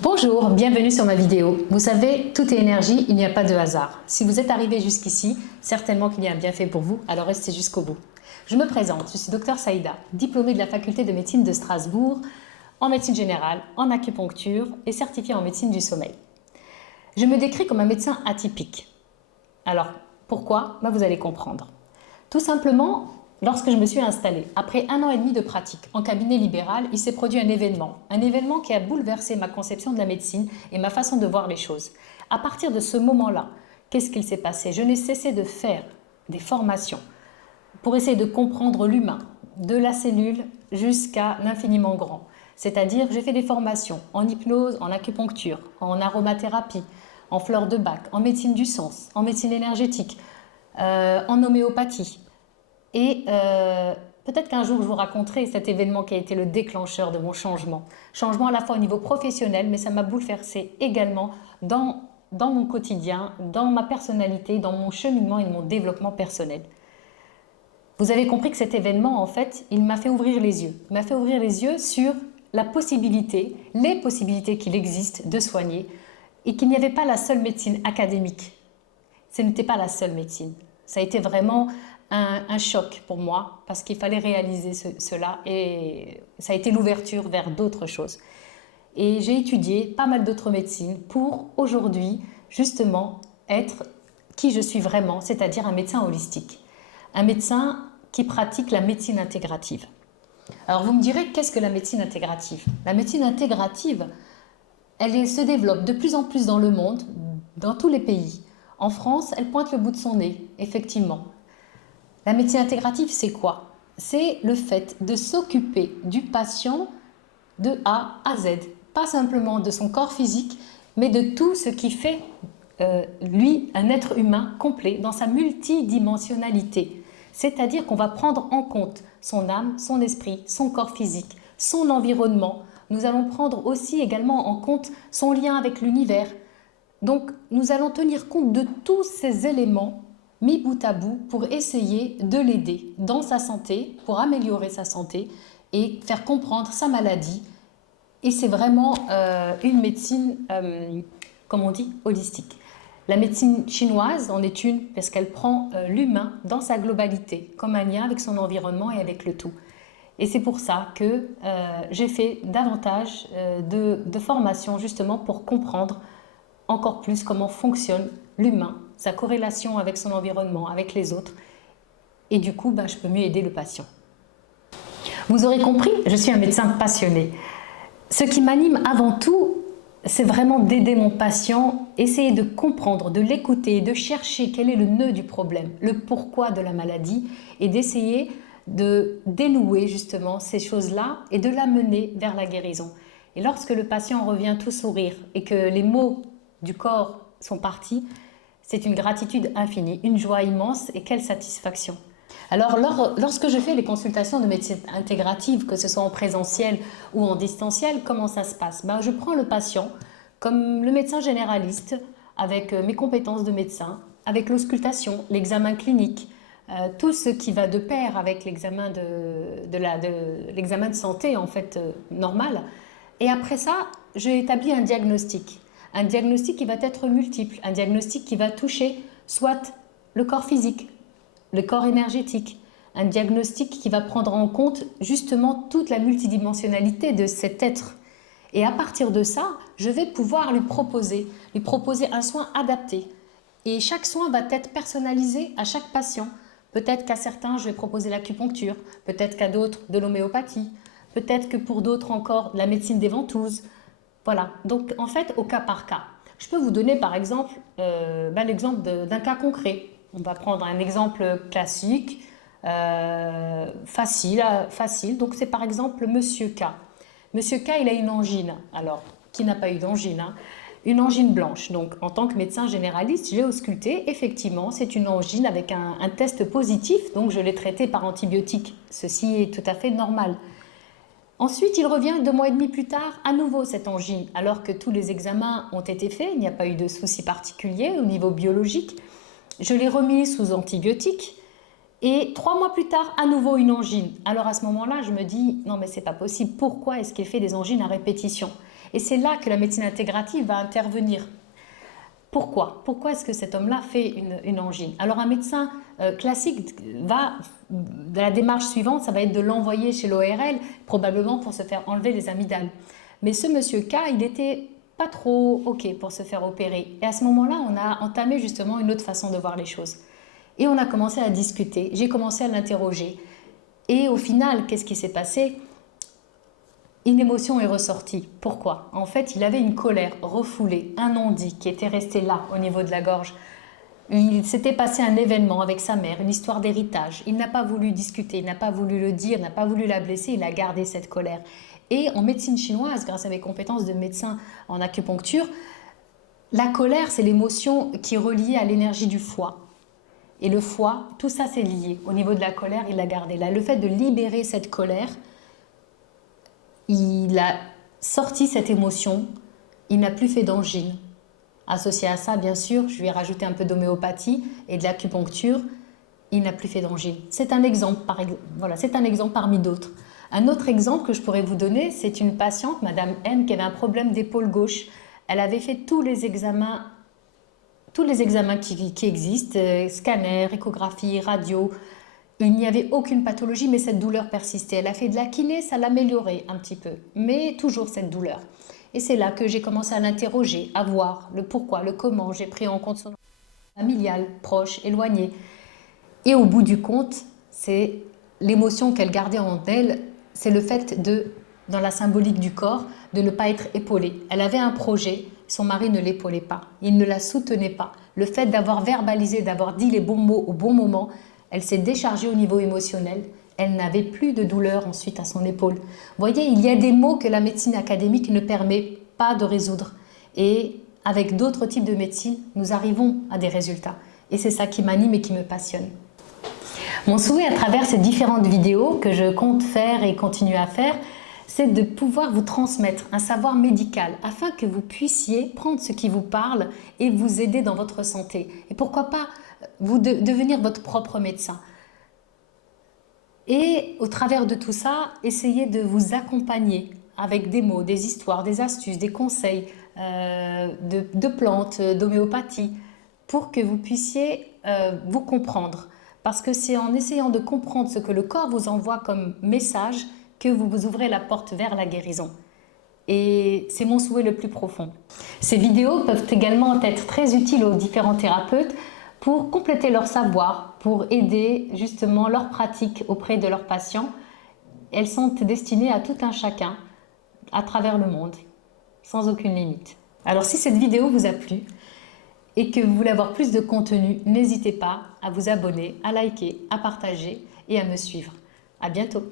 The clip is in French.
Bonjour, bienvenue sur ma vidéo. Vous savez, tout est énergie, il n'y a pas de hasard. Si vous êtes arrivé jusqu'ici, certainement qu'il y a un bienfait pour vous, alors restez jusqu'au bout. Je me présente, je suis Dr Saïda, diplômée de la faculté de médecine de Strasbourg, en médecine générale, en acupuncture et certifiée en médecine du sommeil. Je me décris comme un médecin atypique. Alors, pourquoi? Vous allez comprendre. Tout simplement, lorsque je me suis installée, après 1 an et demi de pratique en cabinet libéral, il s'est produit un événement qui a bouleversé ma conception de la médecine et ma façon de voir les choses. À partir de ce moment-là, qu'est-ce qu'il s'est passé? Je n'ai cessé de faire des formations pour essayer de comprendre l'humain, de la cellule jusqu'à l'infiniment grand. C'est-à-dire, j'ai fait des formations en hypnose, en acupuncture, en aromathérapie, en fleurs de bac, en médecine du sens, en médecine énergétique, en homéopathie. Et peut-être qu'un jour je vous raconterai cet événement qui a été le déclencheur de mon changement. Changement à la fois au niveau professionnel, mais ça m'a bouleversé également dans mon quotidien, dans ma personnalité, dans mon cheminement et mon développement personnel. Vous avez compris que cet événement, en fait, il m'a fait ouvrir les yeux. Il m'a fait ouvrir les yeux sur la possibilité, les possibilités qu'il existe de soigner et qu'il n'y avait pas la seule médecine académique. Ce n'était pas la seule médecine. Ça a été vraiment un choc pour moi parce qu'il fallait réaliser cela et ça a été l'ouverture vers d'autres choses. Et j'ai étudié pas mal d'autres médecines pour aujourd'hui justement être qui je suis vraiment, c'est-à-dire un médecin holistique. Un médecin qui pratique la médecine intégrative. Alors vous me direz, qu'est-ce que la médecine intégrative? La médecine intégrative, elle se développe de plus en plus dans le monde, dans tous les pays. En France, elle pointe le bout de son nez, effectivement. La médecine intégrative, c'est quoi? C'est le fait de s'occuper du patient de A à Z. Pas simplement de son corps physique, mais de tout ce qui fait lui un être humain complet dans sa multidimensionnalité. C'est-à-dire qu'on va prendre en compte son âme, son esprit, son corps physique, son environnement. Nous allons prendre aussi également en compte son lien avec l'univers. Donc nous allons tenir compte de tous ces éléments mis bout à bout pour essayer de l'aider dans sa santé, pour améliorer sa santé et faire comprendre sa maladie. Et c'est vraiment une médecine, comme on dit, holistique. La médecine chinoise en est une parce qu'elle prend l'humain dans sa globalité, comme un lien avec son environnement et avec le tout. Et c'est pour ça que j'ai fait davantage de formations justement pour comprendre encore plus comment fonctionne l'humain, sa corrélation avec son environnement, avec les autres. Et du coup, je peux mieux aider le patient. Vous aurez compris, je suis un médecin passionné. Ce qui m'anime avant tout, c'est vraiment d'aider mon patient, essayer de comprendre, de l'écouter, de chercher quel est le nœud du problème, le pourquoi de la maladie, et d'essayer de dénouer justement ces choses-là et de l'amener vers la guérison. Et lorsque le patient revient tout sourire et que les mots du corps sont partis, c'est une gratitude infinie, une joie immense et quelle satisfaction. Alors, lorsque je fais les consultations de médecine intégrative, que ce soit en présentiel ou en distanciel, comment ça se passe? Je prends le patient comme le médecin généraliste, avec mes compétences de médecin, avec l'auscultation, l'examen clinique, tout ce qui va de pair avec l'examen l'examen de santé en fait normal. Et après ça, j'ai établi un diagnostic. Un diagnostic qui va être multiple, un diagnostic qui va toucher soit le corps physique, le corps énergétique, un diagnostic qui va prendre en compte justement toute la multidimensionnalité de cet être. Et à partir de ça, je vais pouvoir lui proposer un soin adapté. Et chaque soin va être personnalisé à chaque patient. Peut-être qu'à certains, je vais proposer l'acupuncture, peut-être qu'à d'autres, de l'homéopathie, peut-être que pour d'autres encore, de la médecine des ventouses. Voilà, donc en fait, au cas par cas. Je peux vous donner par exemple l'exemple d'un cas concret. On va prendre un exemple classique, facile. Donc c'est par exemple Monsieur K. Monsieur K, il a une angine. Alors, qui n'a pas eu d'angine, hein? Une angine blanche. Donc, en tant que médecin généraliste, j'ai ausculté. Effectivement, c'est une angine avec un test positif. Donc, je l'ai traité par antibiotiques. Ceci est tout à fait normal. Ensuite, il revient 2 mois et demi plus tard, à nouveau cette angine, alors que tous les examens ont été faits, il n'y a pas eu de soucis particuliers au niveau biologique. Je l'ai remis sous antibiotiques et 3 mois plus tard, à nouveau une angine. Alors à ce moment-là, je me dis, non mais c'est pas possible, pourquoi est-ce qu'il fait des angines à répétition? Et c'est là que la médecine intégrative va intervenir. Pourquoi? Pourquoi est-ce que cet homme-là fait une angine? Alors un médecin classique va, de la démarche suivante, ça va être de l'envoyer chez l'ORL, probablement pour se faire enlever les amygdales. Mais ce monsieur K, il était pas trop OK pour se faire opérer. Et à ce moment-là, on a entamé justement une autre façon de voir les choses. Et on a commencé à discuter, j'ai commencé à l'interroger. Et au final, qu'est-ce qui s'est passé? Une émotion est ressortie. Pourquoi? En fait, il avait une colère refoulée, un non-dit qui était resté là, au niveau de la gorge. Il s'était passé un événement avec sa mère, une histoire d'héritage. Il n'a pas voulu discuter, il n'a pas voulu le dire, n'a pas voulu la blesser, il a gardé cette colère. Et en médecine chinoise, grâce à mes compétences de médecin en acupuncture, la colère, c'est l'émotion qui est reliée à l'énergie du foie. Et le foie, tout ça c'est lié. Au niveau de la colère, il l'a gardé là. Le fait de libérer cette colère, il a sorti cette émotion, il n'a plus fait d'angine. Associé à ça, bien sûr, je lui ai rajouté un peu d'homéopathie et de l'acupuncture, il n'a plus fait d'angine. C'est un exemple, voilà, c'est un exemple parmi d'autres. Un autre exemple que je pourrais vous donner, c'est une patiente, Madame M, qui avait un problème d'épaule gauche. Elle avait fait tous les examens qui existent, scanner, échographie, radio. Il n'y avait aucune pathologie, mais cette douleur persistait. Elle a fait de la kiné, ça l'améliorait un petit peu, mais toujours cette douleur. Et c'est là que j'ai commencé à l'interroger, à voir le pourquoi, le comment. J'ai pris en compte son familial, proche, éloigné. Et au bout du compte, c'est l'émotion qu'elle gardait en elle, c'est le fait de, dans la symbolique du corps, de ne pas être épaulée. Elle avait un projet, son mari ne l'épaulait pas, il ne la soutenait pas. Le fait d'avoir verbalisé, d'avoir dit les bons mots au bon moment, elle s'est déchargée au niveau émotionnel. Elle n'avait plus de douleur ensuite à son épaule. Vous voyez, il y a des maux que la médecine académique ne permet pas de résoudre. Et avec d'autres types de médecine, nous arrivons à des résultats. Et c'est ça qui m'anime et qui me passionne. Mon souhait à travers ces différentes vidéos que je compte faire et continuer à faire, c'est de pouvoir vous transmettre un savoir médical afin que vous puissiez prendre ce qui vous parle et vous aider dans votre santé. Et pourquoi pas vous devenir votre propre médecin. Et au travers de tout ça, essayez de vous accompagner avec des mots, des histoires, des astuces, des conseils de plantes, d'homéopathie, pour que vous puissiez vous comprendre. Parce que c'est en essayant de comprendre ce que le corps vous envoie comme message que vous vous ouvrez la porte vers la guérison. Et c'est mon souhait le plus profond. Ces vidéos peuvent également être très utiles aux différents thérapeutes pour compléter leur savoir, pour aider justement leur pratique auprès de leurs patients. Elles sont destinées à tout un chacun à travers le monde, sans aucune limite. Alors si cette vidéo vous a plu et que vous voulez avoir plus de contenu, n'hésitez pas à vous abonner, à liker, à partager et à me suivre. À bientôt.